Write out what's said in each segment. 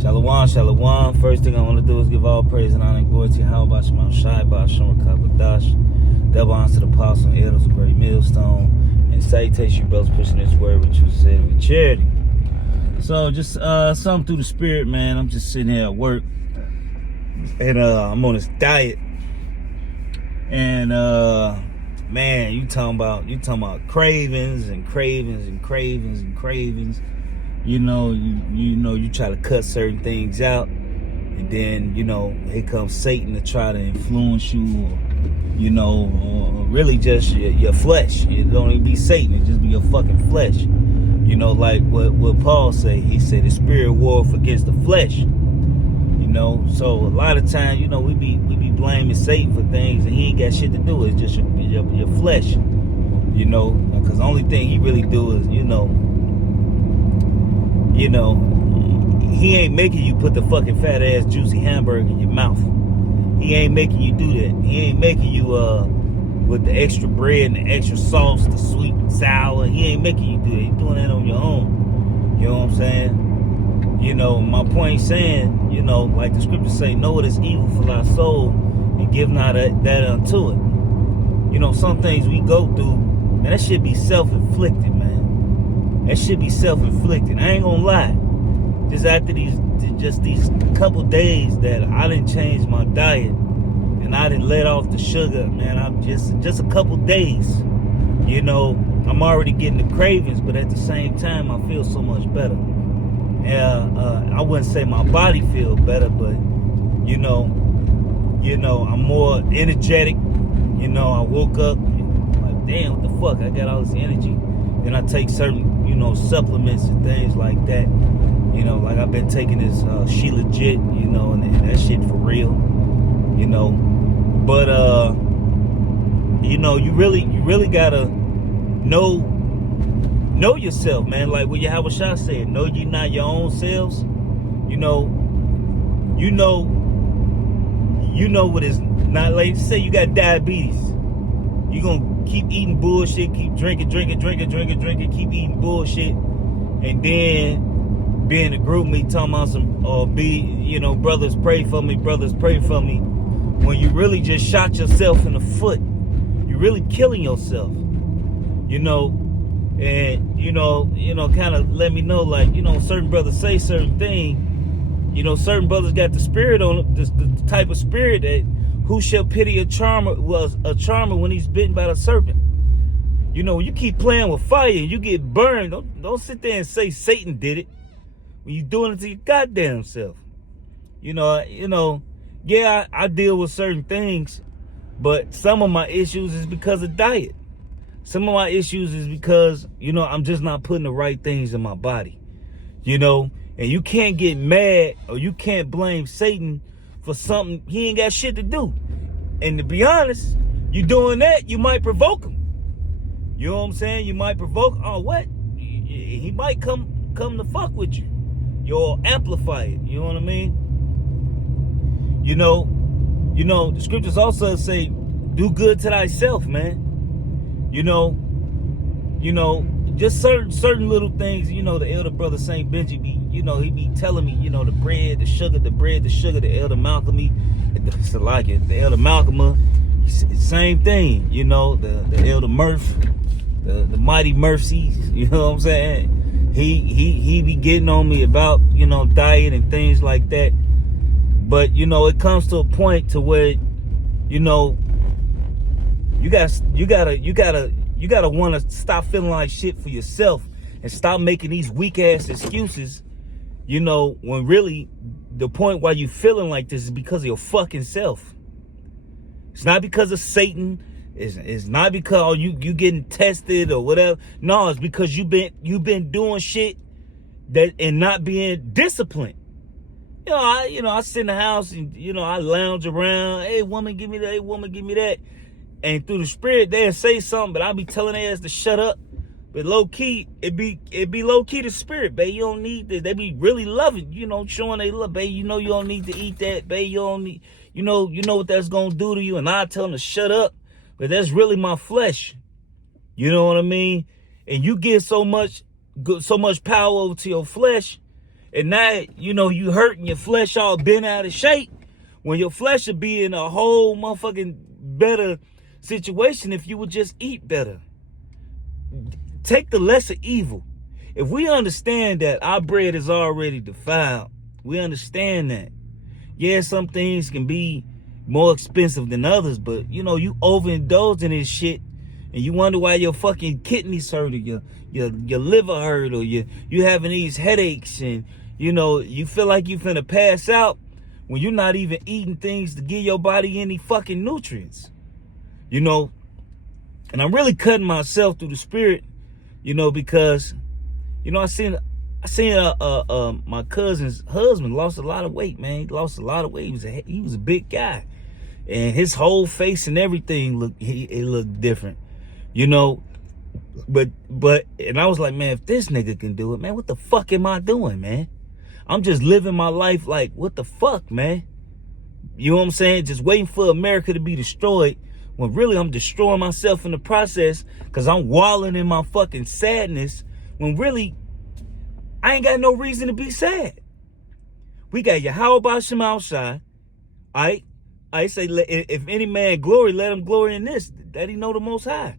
Shalom, shalom. First thing I want to do is give all praise and honor and glory to Yahweh Shema Shai, Ba'ashem Rakabadash. Double honor to the apostle and elders of Great Millstone. And salutation, brothers, pushing this word which was said with charity. So just something through the spirit, man. I'm just sitting here at work. And I'm on this diet. And man, you talking about cravings and cravings and cravings and cravings. You know, you try to cut certain things out, and then, here comes Satan to try to influence you, or really just your flesh. It don't even be Satan, it just be your fucking flesh. Like what Paul say, he said the spirit wareth against the flesh. So a lot of times, we be blaming Satan for things, and he ain't got shit to do. It's just your flesh, because the only thing he really do is, he ain't making you put the fucking fat ass juicy hamburger in your mouth. He ain't making you do that. He ain't making you with the extra bread and the extra sauce, the sweet and sour. He ain't making you do that. He's doing that on your own. You know what I'm saying? My point saying, like the scriptures say, know it is evil for thy soul and give not that unto it. Some things we go through, man, that shit be self-inflicted, man. That shit be self-inflicted. I ain't gonna lie. Just after these couple days that I didn't change my diet and I didn't let off the sugar, man, I'm just a couple days, I'm already getting the cravings, but at the same time, I feel so much better. I wouldn't say my body feels better, but, I'm more energetic. I woke up like, damn, what the fuck? I got all this energy. Then I take certain, supplements and things like that. Like I've been taking this She Legit, and that shit for real. But you really gotta know yourself, man. Like what Yahweh Shah said, know ye not your own selves. You know what is not, like say you got diabetes. You gonna keep eating bullshit, keep drinking, keep eating bullshit, and then be in a group me talking about some, or brothers pray for me, when you really just shot yourself in the foot. You're really killing yourself, and kind of let me know, like, certain brothers say certain things. Certain brothers got the spirit on them, the type of spirit that who shall pity a charmer when he's bitten by the serpent. When you keep playing with fire and you get burned, don't sit there and say Satan did it when you're doing it to your goddamn self. Yeah, I deal with certain things, but some of my issues is because of diet. Some of my issues is because, I'm just not putting the right things in my body. And you can't get mad or you can't blame Satan for something he ain't got shit to do. And to be honest, you doing that, you might provoke him. You know what I'm saying? You might provoke, what? He might come to fuck with you. You'll amplify it. You know what I mean? The scriptures also say, do good to thyself, man. Just certain little things, the elder brother Saint Benji be, he be telling me, the bread, the sugar, the elder Malcolm, the elder Malcolm, same thing, the elder Murph, the mighty Mercy, you know what I'm saying? He be getting on me about, diet and things like that. But, it comes to a point to where, you gotta want to stop feeling like shit for yourself and stop making these weak ass excuses, when really the point why you feeling like this is because of your fucking self. It's not because of Satan. It's not because you getting tested or whatever. No, it's because you've been doing shit that and not being disciplined. I sit in the house and I lounge around. Hey, woman, give me that. Hey, woman, give me that. And through the spirit, they'll say something, but I'll be telling their ass to shut up. But low key, it be low key the spirit, babe. You don't need this. They be really loving, showing they love, babe. You don't need to eat that, babe. You don't need, you know what that's gonna do to you. And I tell them to shut up, but that's really my flesh. You know what I mean? And you give so much power over to your flesh, And now, you know, you hurting your flesh all bent out of shape when your flesh would be in a whole motherfucking better situation if you would just eat better. Take the lesser evil. If we understand that our bread is already defiled, we understand that. Yeah, some things can be more expensive than others, but you know, you overindulge in this shit and you wonder why your fucking kidneys hurt or your liver hurt or you having these headaches and you know, you feel like you finna pass out when you're not even eating things to give your body any fucking nutrients. You know, and I'm really cutting myself through the spirit, you know, because, you know, I seen my cousin's husband lost a lot of weight, man. He lost a lot of weight. He was a big guy, and his whole face and everything it looked different, you know. But and I was like, man, if this nigga can do it, man, what the fuck am I doing, man? I'm just living my life like, what the fuck, man? You know what I'm saying? Just waiting for America to be destroyed when really I'm destroying myself in the process because I'm wallowing in my fucking sadness when really I ain't got no reason to be sad. We got Yahweh Bashem outside. I say, if any man glory, let him glory in this, that he know the Most High.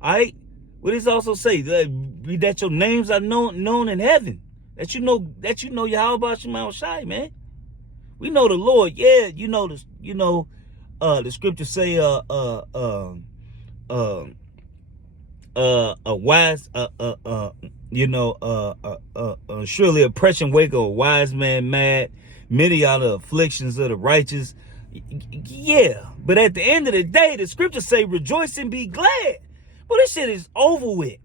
All right? What does it also say? That your names are known in heaven. That you know Yahweh Bashem outside, man. We know the Lord. Yeah, you know the scriptures say a wise surely oppression wake a wise man mad, many are the afflictions of the righteous. Yeah, but at the end of the day, the scriptures say rejoice and be glad. Well, this shit is over with.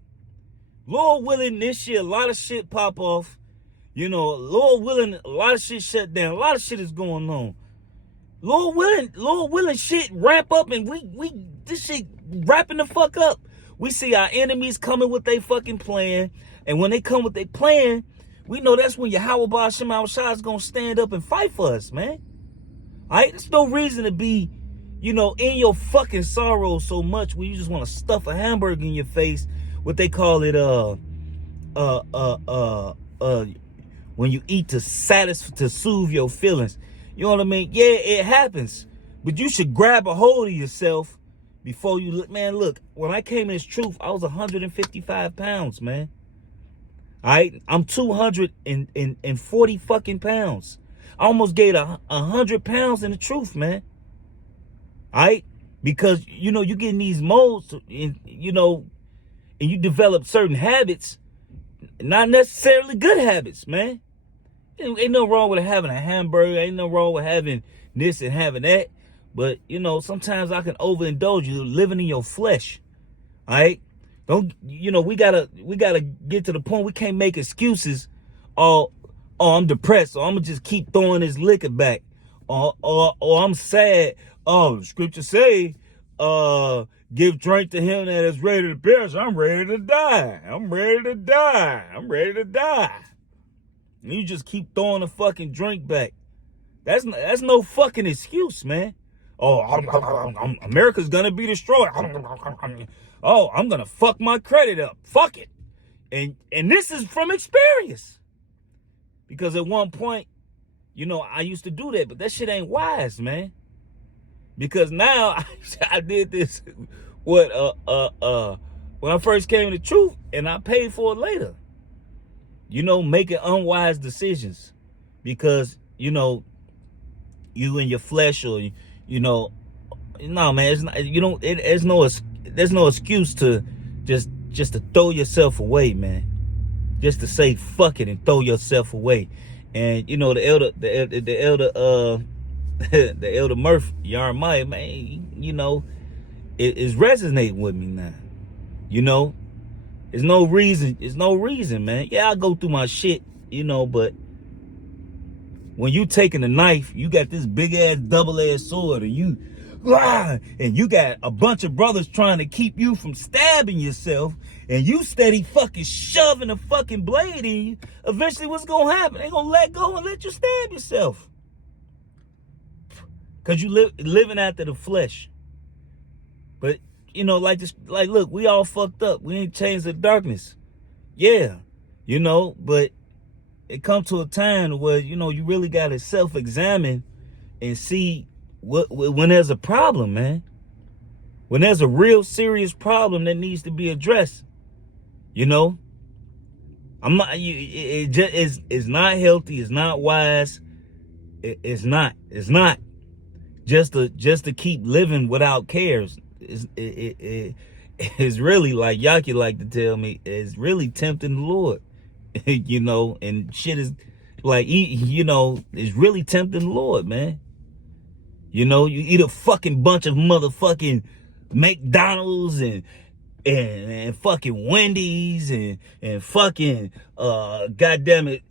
Lord willing, this year a lot of shit pop off. You know, Lord willing, a lot of shit shut down. A lot of shit is going on. Lord willing, shit ramp up, and this shit wrapping the fuck up. We see our enemies coming with their fucking plan, and when they come with their plan, we know that's when Yahweh Bashem outside is gonna stand up and fight for us, man. All right, there's no reason to be, you know, in your fucking sorrow so much where you just want to stuff a hamburger in your face. What they call it, when you eat to soothe your feelings. You know what I mean? Yeah, it happens. But you should grab a hold of yourself before you look. Man, look, when I came in this truth, I was 155 pounds, man. All right? I'm 240 fucking pounds. I almost gained 100 pounds in the truth, man. All right? Because, you know, you get in these modes, and, you know, and you develop certain habits, not necessarily good habits, man. Ain't no wrong with having a hamburger. Ain't no wrong with having this and having that. But, you know, sometimes I can overindulge you living in your flesh. All right? Don't, you know, we gotta get to the point we can't make excuses. Oh, I'm depressed, or I'm gonna just keep throwing this liquor back. Or I'm sad. Oh, the scripture say, give drink to him that is ready to perish. I'm ready to die. I'm ready to die. I'm ready to die. And you just keep throwing the fucking drink back. That's no fucking excuse, man. Oh, America's gonna be destroyed. Oh, I'm gonna fuck my credit up. Fuck it. And this is from experience. Because at one point, you know, I used to do that, but that shit ain't wise, man. Because now I did this when I first came to the truth, and I paid for it later. You know, making unwise decisions because, you know, you and your flesh, or, you know, no, man, it's not, you don't, there's no excuse to just to throw yourself away, man. Just to say fuck it and throw yourself away. And, you know, the elder Murph Yarmaya, man, you know, it is resonating with me now. You know, there's no reason, man. Yeah, I go through my shit, you know, but when you taking a knife, you got this big ass double-edged sword, and you got a bunch of brothers trying to keep you from stabbing yourself, and you steady fucking shoving a fucking blade in you. Eventually, what's gonna happen? They gonna let go and let you stab yourself, cause you living after the flesh. But you know, like this, like, look, we all fucked up. We ain't changed the darkness. Yeah, you know, but it come to a time where, you know, you really got to self-examine and see when there's a problem, man. When there's a real serious problem that needs to be addressed, you know. I'm not. It just is not healthy. It's not wise. It's not. It's not. Just to keep living without cares. It's really, like Yaki like to tell me, it's really tempting the Lord. You know, and shit is like, you know, it's really tempting the Lord, man. You know, you eat a fucking bunch of motherfucking McDonald's and fucking Wendy's and fucking goddamn it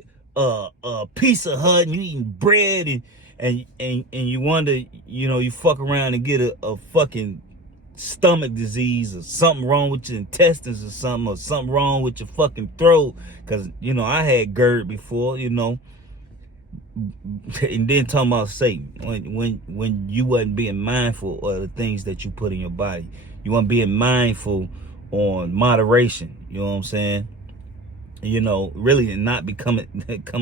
Pizza Hut, and you eating bread and you wonder, you know, you fuck around and get a fucking stomach disease or something wrong with your intestines or something wrong with your fucking throat, because, you know, I had GERD before, you know. And then talking about Satan, when you wasn't being mindful of the things that you put in your body, you weren't being mindful on moderation, you know what I'm saying? You know, really not coming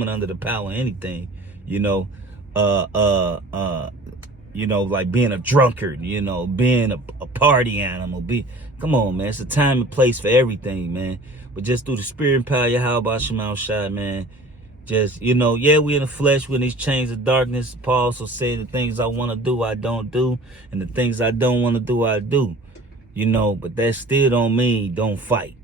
under the power of anything, you know. You know, like being a drunkard, you know, being a party animal. Come on, man. It's a time and place for everything, man. But just through the spirit and power of Yahweh Shema Shai, man. Just, you know, yeah, we in the flesh, we're in these chains of darkness. Paul also said the things I want to do, I don't do. And the things I don't want to do, I do. You know, but that still don't mean don't fight.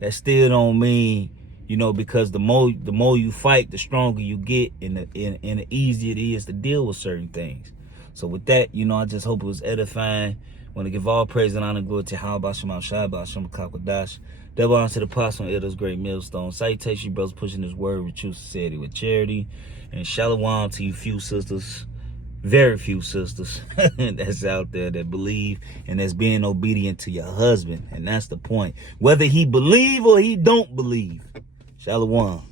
That still don't mean, you know, because the more you fight, the stronger you get, and the easier it is to deal with certain things. So with that, you know, I just hope it was edifying. I want to give all praise and honor and glory to Yahweh Shema Shai B'Hashem Kakwadash. Double honor to the apostle and elders, great millstone. Salutation, you brothers, pushing this word with true sincerity, with charity. And shalom to you few sisters, very few sisters that's out there that believe and that's being obedient to your husband. And that's the point. Whether he believe or he don't believe. Shalom.